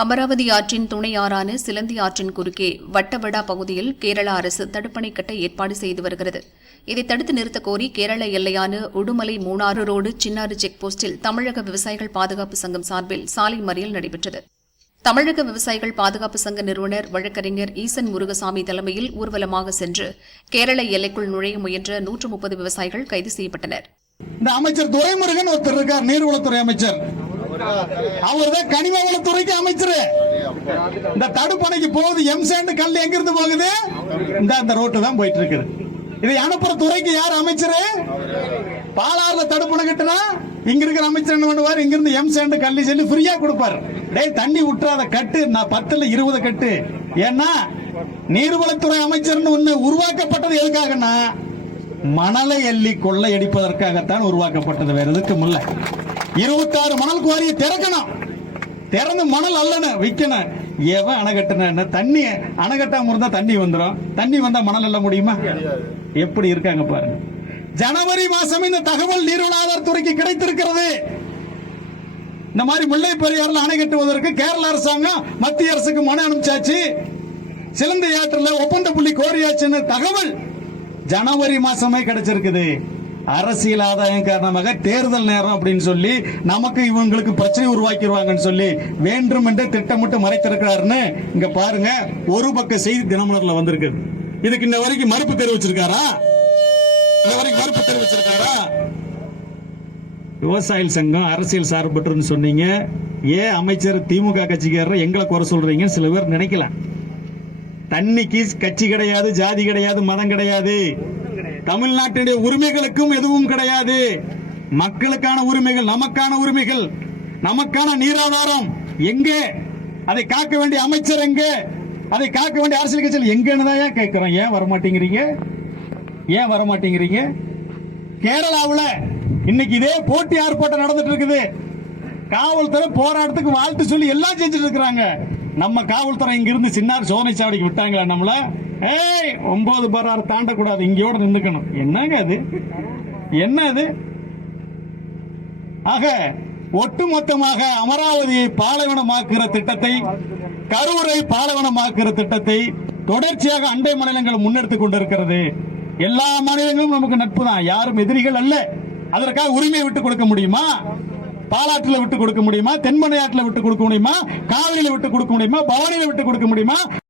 அமராவதி ஆற்றின் துணை ஆறான சிலந்தி ஆற்றின் குறுக்கே வட்டவடா பகுதியில் கேரள அரசு தடுப்பணை கட்ட ஏற்பாடு செய்து வருகிறது. இதை தடுத்து நிறுத்த கோரி கேரள எல்லையான உடுமலை மூணாறு ரோடு சின்னாறு செக் போஸ்டில் தமிழக விவசாயிகள் பாதுகாப்பு சங்கம் சார்பில் சாலை மறியல் நடைபெற்றது. தமிழக விவசாயிகள் பாதுகாப்பு சங்க நிறுவனர் வழக்கறிஞர் ஈசன் முருகசாமி தலைமையில் ஊர்வலமாக சென்று கேரள எல்லைக்குள் நுழைய முயன்ற நூற்று முப்பது விவசாயிகள் கைது செய்யப்பட்டனர். இந்த அமைச்சர் துரைமுருகன் ஒருத்தர் இருக்கார் நீர்வளத்துறை அமைச்சர். அவர் தான் கனிம வளத்துறைக்கு அமைச்சர். இந்த தடுப்பணைக்கு போகுது எம் சேண்டு கல் எங்கிருந்து போகுது? இந்த அந்த ரோட்டு தான் போயிட்டு இருக்குது இதை அனுப்புற துறைக்கு யார் அமைச்சர்? பாலாறுல தடுப்பணை கட்டுனா இங்க இருக்கிற அமைச்சர் என்ன பண்ணுவார்? இங்கிருந்து எம் சேண்டு கல்லி சொல்லி ஃப்ரீயா கொடுப்பார். டேய் தண்ணி விட்டுறாத கட்டு நான் பத்துல இருபது கட்டு. ஏன்னா நீர்வளத்துறை அமைச்சர்னு ஒண்ணு உருவாக்கப்பட்டது எதுக்காகன்னா மணலை எள்ளி கொள்ளை அடிப்பதற்காகத்தான் உருவாக்கப்பட்டது. வேற எதுக்கும் இல்லை. இருபத்தாறு மணல் குவாரியை திறக்கணும். திறந்து மணல் அல்லன விற்கணும் எவன் அணைகட்டின தண்ணி அணைகட்டாம இருந்தா தண்ணி வந்துடும் தண்ணி வந்தா மணல் அல்ல முடியுமா? எப்படி இருக்காங்க பாருங்க. ஜனவரி மாசம் இந்த தகவல் நீர்வள துறைக்கு கிடைத்திருக்கிறது. இந்த மாதிரி முல்லை பெரியாறுல அணை கட்டுவதற்கு கேரள அரசாங்கம் மத்திய அரசுக்கு மனு அனுப்பிச்சாச்சு. சிலந்தி ஆற்றுல ஒப்பந்த புள்ளி கோரியாச்சுன்னு தகவல் ஜனவரி மாசமே கிடைச்சிருக்குது. அரசியல் ஆதாயம் காரணமாக தேர்தல் நேரம் அப்படின்னு சொல்லி நமக்கு இவங்களுக்கு பிரச்சனை உருவாக்கிடுவாங்கன்னு சொல்லி வேண்டும் என்று திட்டமிட்டு மறைத்திருக்கிறாருன்னு இங்க பாருங்க ஒரு பக்க செய்தி தினமலர்ல வந்திருக்கு. இதுக்கு இந்த வரைக்கும் மறுப்பு தெரிவிச்சிருக்காரா? இந்த வரைக்கும் மறுப்பு தெரிவிச்சிருக்காரா? விவசாயிகள் சங்கம் அரசியல் சார்பற்றுன்னு சொன்னீங்க. ஏன் அமைச்சர் திமுக கட்சிக்காரர் எங்களை குறை சொல்றீங்கன்னு சில பேர் நினைக்கலாம் தண்ணிக்கு கட்சி கிடையாது ஜாதி கிடையாது மதம் கிடையாது. தமிழ்நாட்டினுடைய உரிமைகளுக்கும் எதுவும் கிடையாது. மக்களுக்கான உரிமைகள் நமக்கான உரிமைகள் நமக்கான நீராதாரம் எங்கே? அதை காக்க வேண்டிய அமைச்சர் எங்கே? அதை காக்க வேண்டிய அரசியல் கட்சியில் எங்கன்னு தான் ஏன் கேட்கிறோம்? ஏன் வரமாட்டேங்கிறீங்க? ஏன் வரமாட்டேங்கிறீங்க? கேரளாவில் இன்னைக்கு இதே போட்டி ஆர்ப்பாட்டம் நடந்துட்டு இருக்குது. காவல்துறை போராட்டத்துக்கு வாழ்த்து சொல்லி எல்லாம் செஞ்சுட்டு இருக்கிறாங்க. நம்ம காவல்துறை இங்கிருந்து சின்னார் சோதனை சாவடிக்கு விட்டாங்களா நம்மள? ஏய் ஒன்பது பராறு தாண்டக்கூடாது இங்கேயோட நின்றுக்கணும் என்னங்க அது? என்ன அது ஆக ஒட்டுமொத்தமாக அமராவதியை பாலைவனமாக்குகிற திட்டத்தை கரூரை பாலைவனமாக்குகிற திட்டத்தை தொடர்ச்சியாக அண்டை மாநிலங்கள் முன்னெடுத்துக் கொண்டிருக்கிறது. எல்லா மாநிலங்களும் நமக்கு நட்பு தான். யாரும் எதிரிகள் அல்ல. அதற்காக உரிமையை விட்டு கொடுக்க முடியுமா? பாலாற்றில் விட்டு கொடுக்க முடியுமா? தென்மலையாற்றில் விட்டு கொடுக்க முடியுமா? காவிரியில் விட்டு கொடுக்க முடியுமா? பவானியில் விட்டு கொடுக்க முடியுமா?